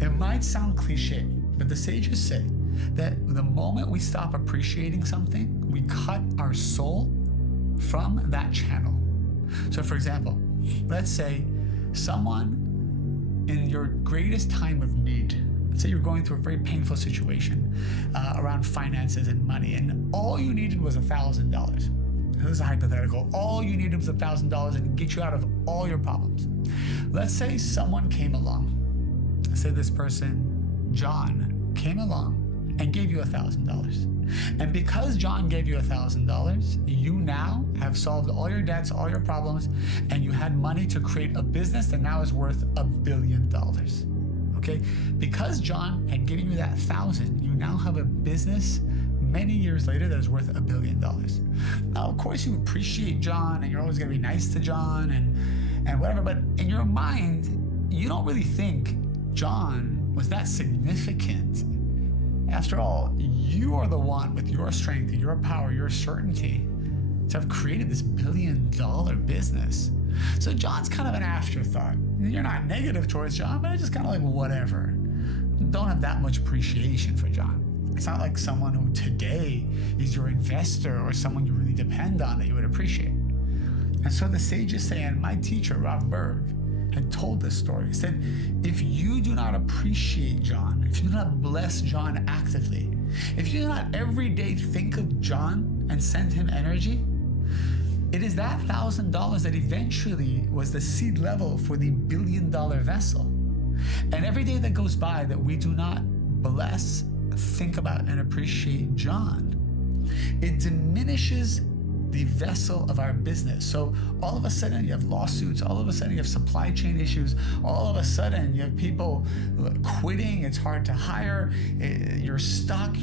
It might sound cliche, but the sages say that the moment we stop appreciating something, we cut our soul from that channel. So for example, let's say someone in your greatest time of need, let's say you're going through a very painful situation around finances and money, and all you needed was $1,000. This is a hypothetical. All you needed was $1,000 and get you out of all your problems. Let's say someone came along. Say this person, John, came along and gave you $1,000. And because John gave you $1,000, you now have solved all your debts, all your problems, and you had money to create a business that now is worth $1 billion. Okay? Because John had given you that $1,000, you now have a business many years later that is worth $1 billion. Now, of course, you appreciate John and you're always going to be nice to John and whatever, but in your mind, you don't really think John was that significant. After all, you are the one with your strength, your power, your certainty to have created this $1 billion business. So John's kind of an afterthought. You're not negative towards John, but it's just kind of like whatever. Don't have that much appreciation for John. It's not like someone who today is your investor or someone you really depend on that you would appreciate. And so the sages say, and my teacher, Rav Berg, had told this story. He said, if you do not appreciate John, if you do not bless John actively, if you do not every day think of John and send him energy, it is that $1,000 that eventually was the seed level for the $1 billion vessel. And every day that goes by that we do not bless, think about, and appreciate John, it diminishes the vessel of our business. So all of a sudden you have lawsuits, all of a sudden you have supply chain issues, all of a sudden you have people quitting, it's hard to hire, you're stuck.